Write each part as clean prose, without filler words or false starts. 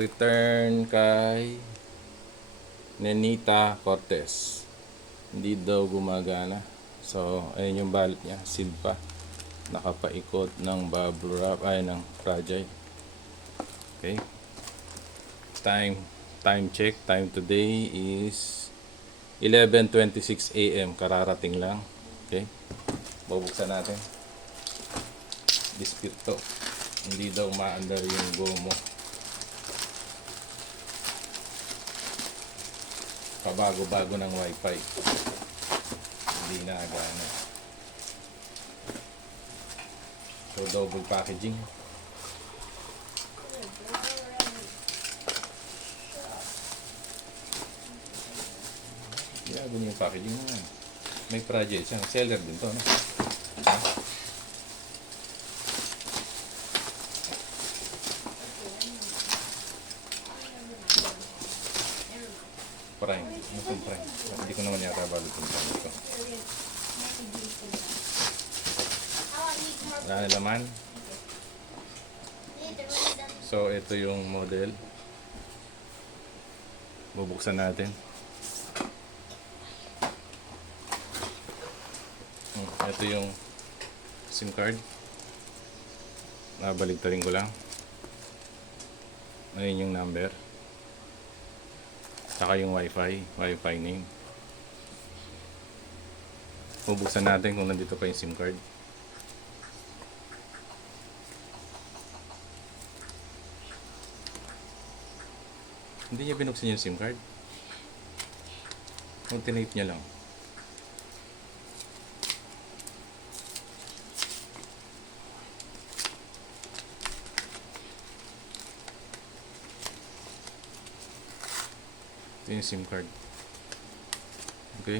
Return kay Nenita Cortez. Hindi daw gumagana. So, ayun yung balot niya. Sealed pa. Nakapaikot ng bubble wrap. Ay, ng fragile. Okay. Time check. Time today is 11:26 AM. Kararating lang. Okay. Bubuksan natin. Dispute to. Hindi daw maandar yung gomo. Pabago-bago ng wifi. Hindi na agana. So double packaging. Yeah, ganyan yung packaging mo. May project siya. Seller din to, no? Prime. Ano itong prime? Hindi ko naman yata balot yung prime ito. Wala na laman. So, ito yung model. Bubuksan natin. Ito yung SIM card. Nabaligtarin ko lang. Ayun yung number. Saka yung Wi-Fi name. Bubuksan natin kung nandito pa yung SIM card. Hindi niya binuksan yung SIM card. Kung tinape niya lang. Ito yung SIM card. Okay.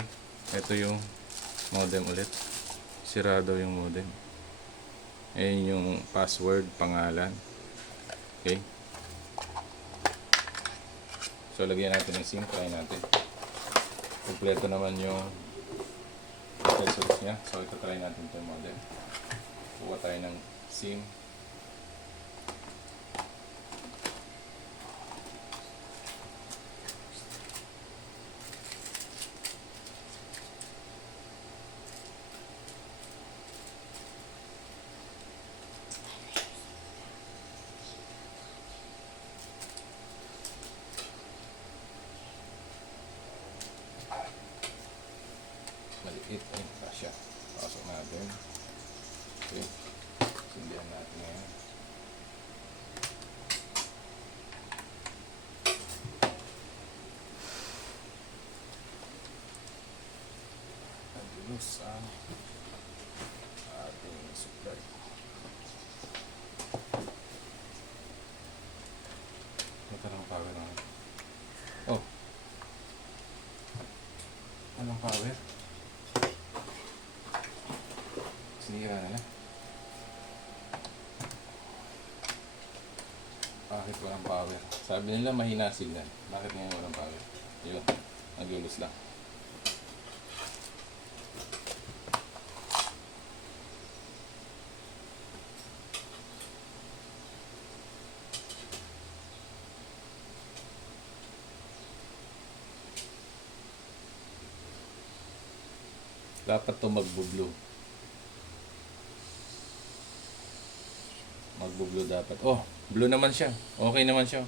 Ito yung modem ulit. Sirado yung modem. Ayan yung password, pangalan. Okay. So, lagyan natin ng SIM. Try natin. Kompleto naman yung accessories niya. So, ito try natin itong modem. Kuha tayo ng SIM. Maliit. Ayun, kasya. Pasok natin. Okay. Sindihan natin ngayon. Nadulos ang ating supply. Ito lang power naman. Oh. Anong power? Sinira na lang. Bakit walang power? Sabi nila mahina signal. Bakit ngayon walang power? Yun. Nagulos lang. Dapat to magbo-blue. Magbo-blue dapat. Oh, blue naman siya. Okay naman siya.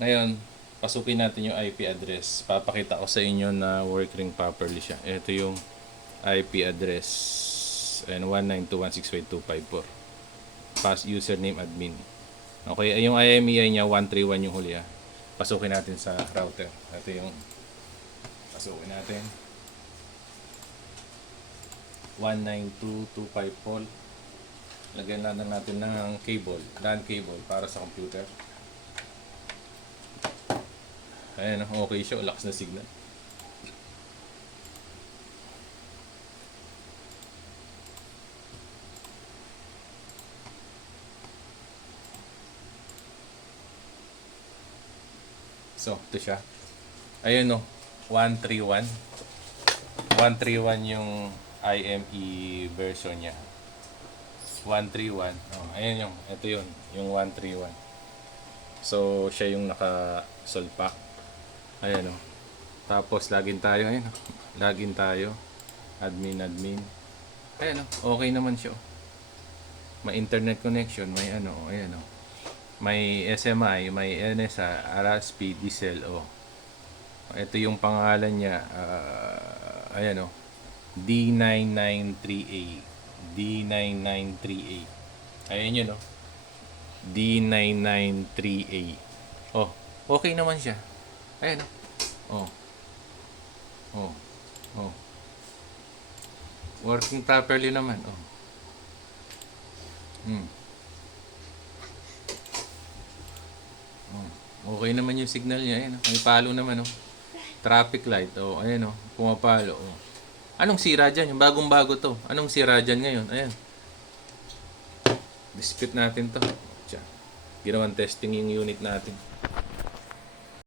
Ngayon, pasukin natin yung IP address. Papakita ko sa inyo na working properly siya. Ito yung IP address. And 192.168.254. Pass username admin. Okay, yung IMEI niya 131 yung huli. Pasukin natin sa router. Ito yung pasukin natin. 192.254. Lagyan lang natin ng cable, LAN cable para sa computer. Ayan, okay siya, lakas na signal. So, ito siya. Ayun no, 131. 131 yung IME version niya. 131. Oh, ayan yung, ito yun, yung 131. So, siya yung naka-sulpak. Ayan o. Tapos, login tayo. Ayan o. Login tayo. Admin. Ayan o. Okay naman siya. May internet connection. May ano. Ayan o. May SMI. May NSA. RSP. Diesel o. Ito yung pangalan niya. Ayan o. D993A. D993A. Ayan yun o. D993A. Oh, okay naman siya. Ayan o. Oh. Oh. Working properly naman. Oh. Okay naman yung signal niya. Ayan, oh. May palo naman. Oh. Traffic light. Oh, ayan oh. Pumapalo. Oh. Anong sira dyan? Yung bagong-bago to. Anong sira dyan ngayon? Ayan. Dispute natin to. Tiyan. Ginawang testing yung unit natin.